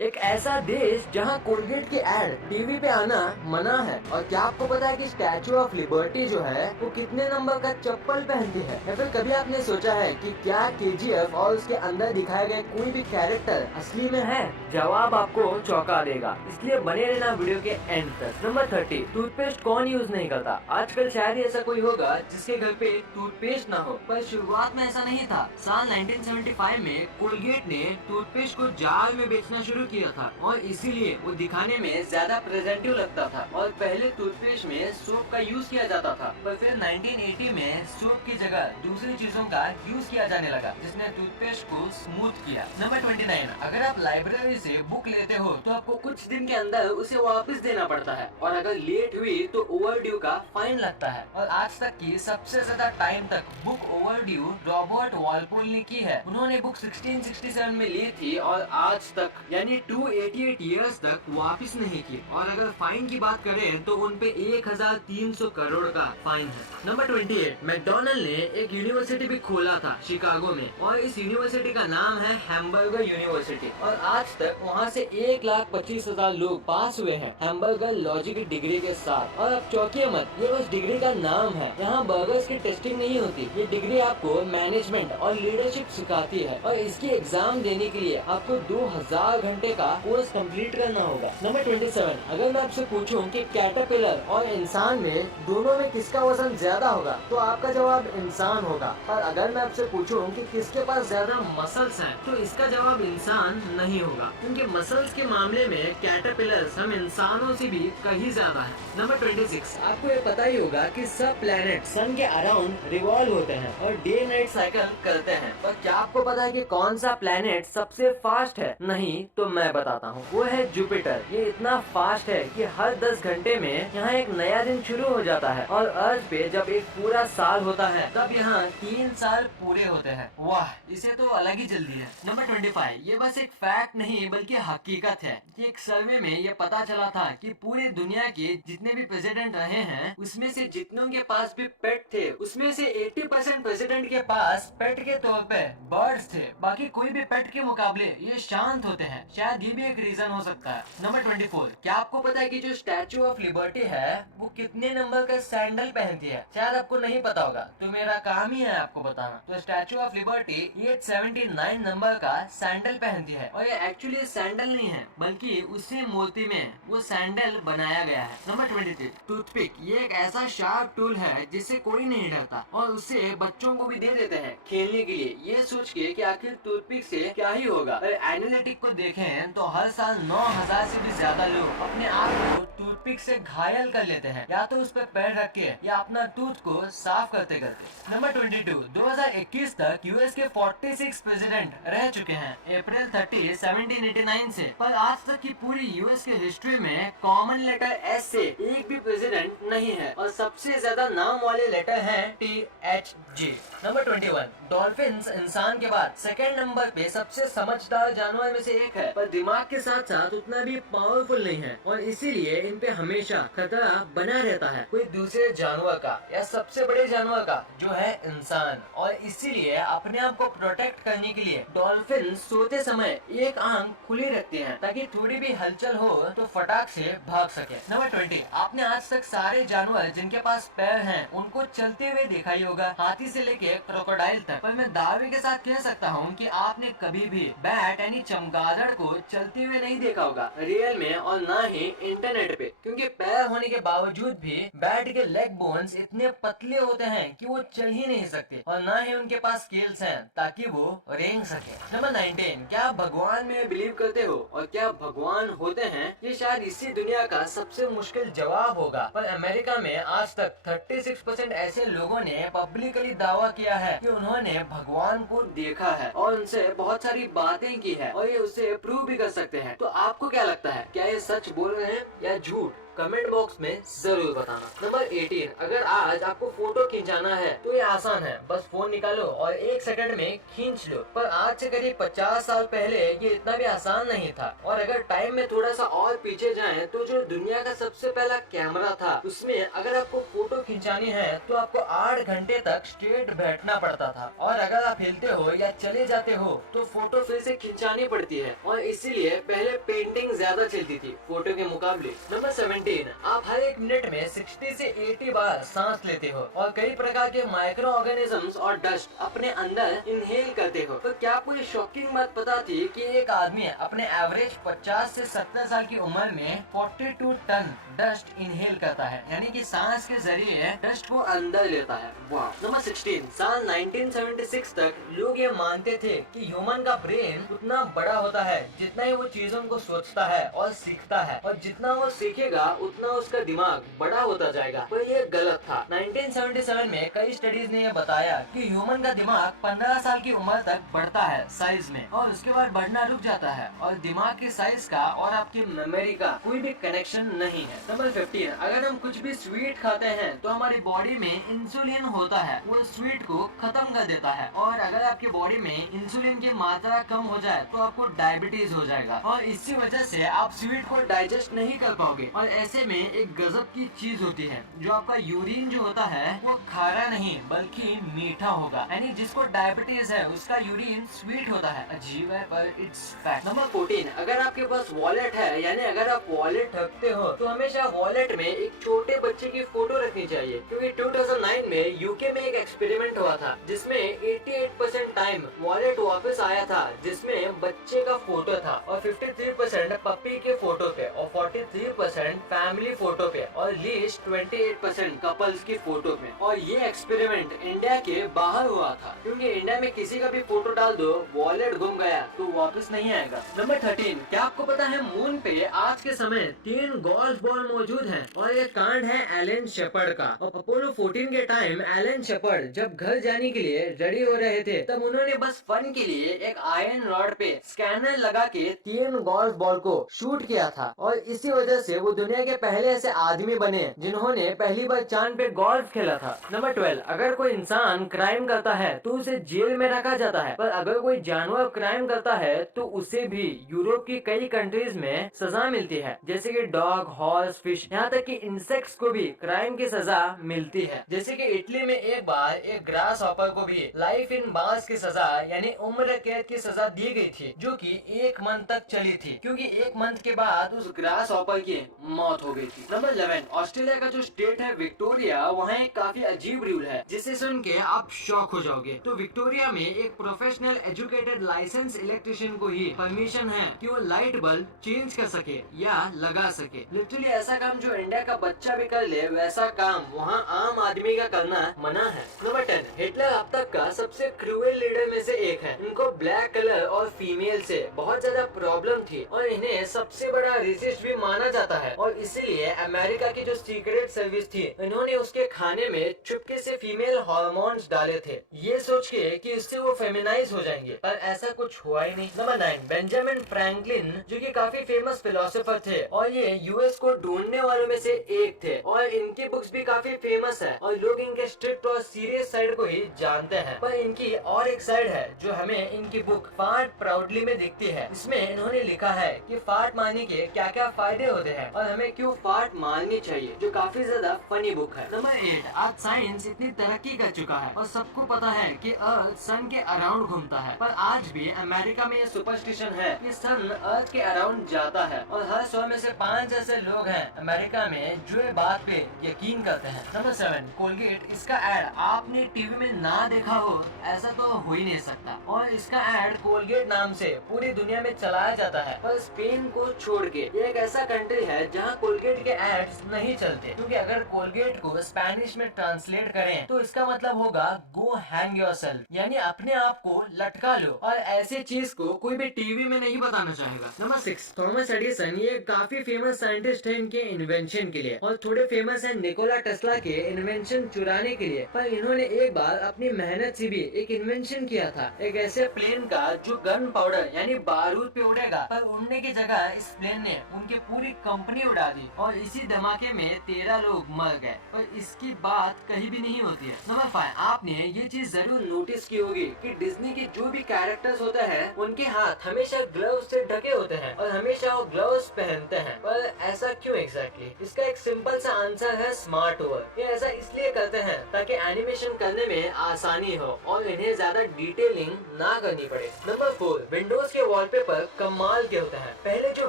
एक ऐसा देश जहां कोलगेट की एड टीवी पे आना मना है। और क्या आपको पता है कि स्टैचू ऑफ लिबर्टी जो है वो कितने नंबर का चप्पल पहनती है? या फिर कभी आपने सोचा है कि क्या केजीएफ और उसके अंदर दिखाए गए कोई भी कैरेक्टर असली में है? जवाब आपको चौंका देगा, इसलिए बने रहना वीडियो के एंड तक। नंबर 30, टूथपेस्ट कौन यूज नहीं करता? आजकल शायद ही ऐसा कोई होगा जिसके घर पे टूथपेस्ट ना हो, पर शुरुआत में ऐसा नहीं था। साल 1975 में कोलगेट ने टूथपेस्ट को जार में बेचना शुरू किया था और इसीलिए वो दिखाने में ज्यादा प्रेजेंटिव लगता था। और पहले टूथपेस्ट में सोप का यूज किया जाता था, पर फिर 1980 में सोप की जगह दूसरी चीजों का यूज किया जाने लगा, जिसने टूथपेस्ट को स्मूथ किया। नंबर 29, अगर आप लाइब्रेरी से बुक लेते हो तो आपको कुछ दिन के अंदर उसे वापस देना पड़ता है, और अगर लेट हुई तो ओवरड्यू का फाइन लगता है। और आज तक की सबसे ज्यादा टाइम तक बुक ओवरड्यू रॉबर्ट वॉलपोल ने की है। उन्होंने बुक 1667 में ली थी और आज तक यानी 288 इयर्स तक वापस नहीं की। और अगर फाइन की बात करें तो उन पे 1300 करोड़ का फाइन है। नंबर 28, मैकडोनल्ड ने एक यूनिवर्सिटी भी खोला था शिकागो में, और इस यूनिवर्सिटी का नाम है हैम्बर्गर यूनिवर्सिटी। और आज तक वहाँ से 1,25,000 लोग पास हुए हैं हैम्बर्गर लॉजिक की डिग्री के साथ। और अब चौंकिए मत, ये उस डिग्री का नाम है। यहाँ बर्गर्स की टेस्टिंग नहीं होती, ये डिग्री आपको मैनेजमेंट और लीडरशिप सिखाती है। और इसकी एग्जाम देने के लिए आपको 2000 घंटे का कोर्स कंप्लीट करना होगा। नंबर 27, अगर मैं आपसे पूछूं कि कैटरपिलर और इंसान में दोनों में किसका वजन ज्यादा होगा, तो आपका जवाब इंसान होगा। पर अगर मैं आपसे पूछूं कि किसके पास ज्यादा मसल्स हैं, तो इसका जवाब इंसान नहीं होगा, क्योंकि मसल्स के मामले में कैटरपिलर्स हम इंसानों से भी कहीं ज्यादा है। नंबर 26, आपको ये पता ही होगा कि सब प्लैनेट सन के अराउंड रिवॉल्व होते हैं और डे नाइट साइकिल करते हैं। पर क्या आपको पता है कि कौन सा प्लैनेट सबसे फास्ट है? नहीं तो मैं बताता हूँ, वो है जुपिटर। ये इतना फास्ट है कि हर 10 घंटे में यहाँ एक नया दिन शुरू हो जाता है, और अर्थ पे जब एक पूरा साल होता है तब यहाँ 3 साल पूरे होते हैं। वाह, इसे तो अलग ही जल्दी है। नंबर 25, ये बस एक फैक्ट नहीं बल्कि हकीकत है कि एक सर्वे में ये पता चला था कि पूरी दुनिया के जितने भी प्रेसिडेंट रहे हैं उसमें से जितनों के पास भी पेट थे, उसमें से 80% प्रेसिडेंट के पास पेट के तौर पे बर्ड्स थे। बाकी कोई भी पेट के मुकाबले ये शांत होते हैं। शायद ये भी एक रीजन हो सकता है। नंबर 24, क्या आपको पता है कि जो स्टैचू ऑफ लिबर्टी है वो कितने नंबर का सैंडल पहनती है? शायद आपको नहीं पता होगा, तो मेरा काम ही है आपको बताना। तो स्टैचू ऑफ लिबर्टी 879 नंबर का सैंडल पहनती है, और ये एक्चुअली सैंडल नहीं है बल्कि उसी मूर्ति में वो सैंडल बनाया गया है। नंबर 23, टूथपिक ये एक ऐसा शार्प टूल है जिससे कोई नहीं डरता, और उससे बच्चों को भी दे देते हैं खेलने के लिए, ये सोच के कि आखिर टूथपिक से क्या ही होगा। अगर एनालिटिक को देखें तो हर साल 9000 से भी ज्यादा लोग अपने आप को टूथपिक से घायल कर लेते हैं, या तो उस पर पैर रख के या अपना टूथ को साफ करते करते। नंबर 22, 2021 तक यूएस के 46 प्रेसिडेंट रह चुके हैं, अप्रैल 30, 1789 से। पर आज तक की पूरी यूएस की हिस्ट्री में कॉमन लेटर एस से एक भी प्रेसिडेंट नहीं है, और सबसे ज्यादा नाम वाले लेटर हैं THG। नंबर 21, डॉल्फिन्स इंसान के बाद सेकंड नंबर पे सबसे समझदार जानवर में से एक है, पर दिमाग के साथ साथ उतना भी पावरफुल नहीं है, और इसीलिए इन पे हमेशा खतरा बना रहता है कोई दूसरे जानवर का या सबसे बड़े जानवर का, जो है इंसान। और इसीलिए अपने आप को प्रोटेक्ट करने के लिए डॉल्फिन सोते समय एक आंख खुली रखती हैं, ताकि थोड़ी भी हलचल हो तो फटाक से भाग सके। नंबर 20, आपने आज तक सारे जानवर जिनके पास पैर हैं उनको चलते हुए देखा ही होगा, हाथी से लेके क्रोकोडाइल तक। पर मैं दावे के साथ कह सकता हूँ कि आपने कभी भी बैट यानी चमगादड़ को चलते हुए नहीं देखा होगा रियल में, और ना ही इंटरनेट पे, क्योंकि पैर होने के बावजूद भी बैट के लेग बोन्स इतने पतले होते हैं कि वो चल ही नहीं सकते, और ना ही उनके पास स्केल्स हैं ताकि वो रेंग सके। नंबर 19, क्या आप भगवान में बिलीव करते हो और क्या भगवान होते हैं? ये शायद इसी दुनिया का सबसे मुश्किल जवाब होगा, पर अमेरिका में आज तक 36% ऐसे लोगों ने पब्लिकली दावा किया है कि उन्होंने भगवान को देखा है और उनसे बहुत सारी बातें की है, और ये उसे प्रूव भी कर सकते हैं। तो आपको क्या लगता है, क्या ये सच बोल रहे हैं या झूठ? कमेंट बॉक्स में जरूर बताना। नंबर 18, अगर आज आपको फोटो खींचाना है तो ये आसान है, बस फोन निकालो और 1 सेकंड में खींच लो। पर आज से करीब 50 साल पहले ये इतना भी आसान नहीं था। और अगर टाइम में थोड़ा सा और पीछे जाएं तो जो दुनिया का सबसे पहला कैमरा था उसमें अगर आपको फोटो खिंचानी है तो आपको 8 घंटे तक स्ट्रेट बैठना पड़ता था, और अगर आप हिलते हो या चले जाते हो तो फोटो फिर से खिंचानी पड़ती है, और इसीलिए पहले पेंटिंग ज्यादा चलती थी फोटो के मुकाबले। नंबर 17, आप हर एक मिनट में 60 से 80 बार सांस लेते हो और कई प्रकार के माइक्रो ऑर्गेनिजम्स और डस्ट अपने अंदर इनहेल करते हो। तो क्या आपको ये शॉकिंग बात पता थी कि एक आदमी अपने एवरेज 50 से 70 साल की उम्र में 42 टन डस्ट इनहेल करता है, यानी कि सांस के जरिए डस्ट को अंदर लेता है। वाह। नंबर 16, साल 1976 तक लोग ये मानते थे कि ह्यूमन का ब्रेन उतना बड़ा होता है जितना ही वो चीजों को सोचता है और सीखता है, और जितना वो सीखेगा उतना उसका दिमाग बड़ा होता जाएगा। पर ये गलत था। 1977 में कई स्टडीज ने ये बताया कि ह्यूमन का दिमाग 15 साल की उम्र तक बढ़ता है साइज में, और उसके बाद बढ़ना रुक जाता है, और दिमाग के साइज का और आपकी मेमोरी का कोई भी कनेक्शन नहीं है। नंबर 15, अगर हम कुछ भी स्वीट खाते हैं तो हमारी बॉडी में इंसुलिन होता है, वो स्वीट को खत्म कर देता है, और अगर आपकी बॉडी में इंसुलिन की मात्रा कम हो जाए तो आपको डायबिटीज हो जाएगा, और इसी वजह से आप स्वीट को डाइजेस्ट नहीं कर पाओगे। और ऐसे में एक गजब की चीज होती है, जो आपका यूरिन जो होता है वो खारा नहीं बल्कि मीठा होगा, यानी जिसको डायबिटीज है उसका यूरिन स्वीट होता है। अजीब है पर इट्स फैक्ट। नंबर 14, अगर आपके पास वॉलेट है, यानी अगर आप वॉलेट रखते हो तो हमेशा वॉलेट में एक छोटे बच्चे की फोटो रखनी चाहिए, क्योंकि 2009 में यूके में एक एक्सपेरिमेंट हुआ था जिसमें 88% टाइम वॉलेट वापस आया था जिसमें बच्चे का फोटो था, और 53% पप्पी के फोटो पे, और 43% फैमिली फोटो पे, और लीस्ट 28% कपल्स की फोटो पे। और ये एक्सपेरिमेंट इंडिया के बाहर हुआ था, क्योंकि इंडिया में किसी का भी फोटो डाल दो, वॉलेट गुम गया तो वापस नहीं आएगा। नंबर 13, क्या आपको पता है मून पे आज के समय 3 गोल्फ बॉल मौजूद है, और ये कांड है एलन शेपर्ड का। और अपोलो 14 के टाइम एलन शेपर्ड जब घर जाने के लिए रेडी हो रहे थे तब उन्होंने बस फन के लिए एक आयरन रॉड पे स्कैनर लगा के 3 गोल्फ बॉल को शूट किया था, और इसी वजह से वो दुनिया के पहले ऐसे आदमी बने जिन्होंने पहली बार चांद पे गोल्फ खेला था। नंबर 12, अगर कोई इंसान क्राइम करता है तो उसे जेल में रखा जाता है, पर अगर कोई जानवर क्राइम करता है तो उसे भी यूरोप की कई कंट्रीज में सजा मिलती है, जैसे कि डॉग, हॉर्स, फिश, यहाँ तक कि इंसेक्ट्स को भी क्राइम की सजा मिलती है। जैसे कि इटली में एक बार एक ग्रास हॉपर को भी लाइफ इन बांस की सजा यानी उम्र कैद की सजा दी गई थी, जो कि 1 मंथ तक चली थी, क्योंकि 1 मंथ के बाद उस ग्रास हॉपर की मौत हो गई थी। नंबर 11, ऑस्ट्रेलिया का जो स्टेट है विक्टोरिया, वहाँ एक काफी अजीब रूल है जिसे सुन के आप शॉक हो जाओगे। तो विक्टोरिया में एक प्रोफेशनल एजुकेटेड लाइसेंस इलेक्ट्रिशियन को ही परमिशन है कि वो लाइट बल्ब चेंज कर सके या लगा सके। लिटरली ऐसा काम जो इंडिया का बच्चा भी कर ले वैसा काम वहाँ आम आदमी का करना मना है। नंबर 10, हिटलर अब तक का सबसे क्रूएल लीडर में से एक है। इनको ब्लैक कलर और फीमेल से बहुत ज्यादा प्रॉब्लम थी, और इन्हें सबसे बड़ा रेसिस्ट भी माना जाता है, और इसीलिए अमेरिका की जो सीक्रेट सर्विस थी इन्होंने उसके खाने में चुपके से फीमेल हार्मोन्स डाले थे, ये सोच के कि इससे वो फेमिनाइज हो जाएंगे, पर ऐसा कुछ हुआ ही नहीं। नंबर 9, बेंजामिन फ्रैंकलिन जो कि काफी फेमस फिलोसोफर थे, और ये यूएस को ढूंढने वालों में से एक थे, और इनकी बुक्स भी काफी फेमस है, और लोग इनके स्ट्रिक्ट और सीरियस साइड को ही जानते हैं। पर इनकी और एक साइड है जो हमें इनकी बुक फार्ट प्राउडली में दिखती है। इसमें इन्होंने लिखा है कि फार्ट मारने के क्या क्या फायदे होते हैं और हमें क्यों फार्ट मारनी चाहिए, जो काफी ज्यादा फनी बुक है। नंबर 8, आज साइंस इतनी तरक्की कर चुका है और सबको पता है कि अर्थ सन के अराउंड घूमता है, पर आज भी अमेरिका में ये सुपरस्टिशन है कि सन अर्थ के अराउंड जाता है, और हर 100 में से 5 ऐसे लोग हैं अमेरिका में जो ये बात पे यकीन करते हैं। नंबर 7, कोलगेट, इसका एड आपने टीवी में ना देखा हो ऐसा तो हो ही नहीं सकता, और इसका एड कोलगेट नाम से पूरी दुनिया में चलाया जाता है, पर स्पेन को छोड़ के ये एक ऐसा कंट्री है जहाँ कोलगेट के एड्स नहीं चलते, क्योंकि अगर कोलगेट को स्पेनिश में ट्रांसलेट करें तो इसका मतलब होगा गो हैंग योरसेल्फ, यानी अपने आप को लटका लो, और ऐसी चीज को कोई भी टीवी में नहीं बताना चाहेगा। नंबर 6, थॉमस एडिसन, ये काफी फेमस साइंटिस्ट है इनके इन्वेंशन के लिए, और थोड़े फेमस है निकोला टेस्ला के इन्वेंशन चुराने के लिए, पर इन्होंने एक बार अपनी मेहनत से भी एक इन्वेंशन किया था, एक ऐसे प्लेन का जो गन पाउडर यानी बारूद पे उड़ेगा, पर उड़ने की जगह इस प्लेन ने उनकी पूरी कंपनी उड़ा दी, और इसी धमाके में 13 लोग मर गए, पर इसकी बात कहीं भी नहीं होती है। नंबर 5, आपने ये चीज जरूर नोटिस की होगी कि डिज्नी के जो भी कैरेक्टर्स होते हैं उनके हाथ हमेशा ग्लव्स से ढके होते हैं, और हमेशा वो ग्लव्स पहनते हैं, पर ऐसा क्यों एग्जैक्टली? इसका एक सिंपल सा आंसर है स्मार्ट ओवर। ये ऐसा इसलिए करते हैं ताकि एनिमेशन करने में आसानी हो, और और इन्हें ज्यादा डिटेलिंग ना करनी पड़े। नंबर 4, विंडोज के वॉलपेपर कमाल के होते हैं। पहले जो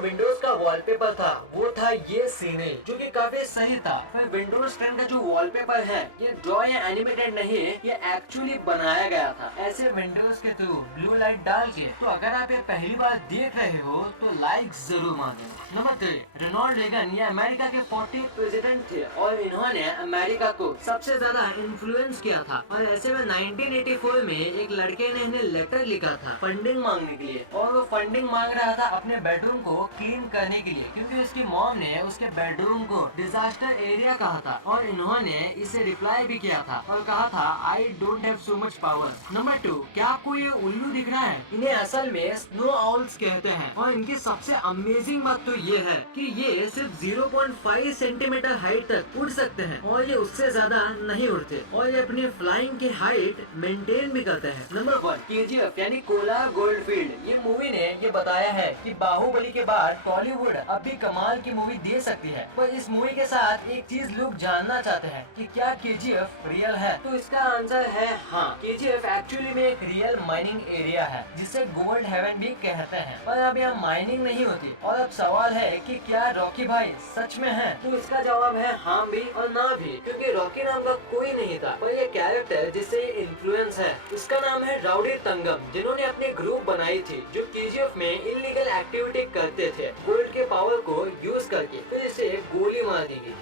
विंडोज का वॉलपेपर था वो था ये सीने, जो कि काफी सही था। फिर विंडोज 10 का जो वॉलपेपर है ये ड्रॉ या एनिमेटेड नहीं है, ये एक्चुअली बनाया गया था ऐसे विंडोज के थ्रू ब्लू लाइट डाल के। तो अगर आप ये पहली बार देख रहे हो तो लाइक जरूर मार देना। नंबर 3, रोनाल्ड रेगन ये अमेरिका के 40 प्रेसिडेंट थे और इन्होंने अमेरिका को सबसे ज्यादा इन्फ्लुएंस किया था। और ऐसे में 1984 में एक लड़के ने इन्हें लेटर लिखा था फंडिंग मांगने के लिए, और वो फंडिंग मांग रहा था अपने बेडरूम को क्लीन करने के लिए, क्योंकि उसकी मॉम ने उसके बेडरूम को डिजास्टर एरिया कहा था। और इन्होंने इसे रिप्लाई भी किया था और कहा था I don't have so much power. Number 2, क्या आपको ये उल्लू दिख रहा है? इन्हें असल में स्नो आउल्स कहते हैं और इनकी सबसे अमेजिंग बात तो ये है कि ये सिर्फ 0.5 सेंटीमीटर हाइट तक उड़ सकते हैं और ये उससे ज्यादा नहीं उड़ते, और ये अपनी फ्लाइंग की हाइट मेंटेन भी करते हैं। नंबर 1, केजीएफ यानी कोलार गोल्डफील्ड। ये मूवी ने ये बताया है कि बाहुबली के बाद टॉलीवुड अब भी कमाल की मूवी दे सकती है। पर इस मूवी के साथ एक चीज लोग जानना चाहते हैं कि क्या केजीएफ रियल है? तो इसका आंसर है हाँ, केजीएफ एक्चुअली में एक रियल माइनिंग एरिया है जिसे गोल्ड हेवन भी कहते हैं। पर अब यहाँ माइनिंग नहीं होती। और अब सवाल है कि क्या रॉकी भाई सच में है? तो इसका जवाब है हाँ भी और ना भी, क्योंकि रॉकी नाम का कोई नहीं था, पर ये कैरेक्टर जिससे इन्फ्लुएंस है इसका नाम है राउडी तंगम, जिन्होंने अपनी ग्रुप बनाई थी जो केजीएफ में इलीगल एक्टिविटी करते थे। गोल्ड के पावर को यूज करके फिर इसे गोली मार दी गई।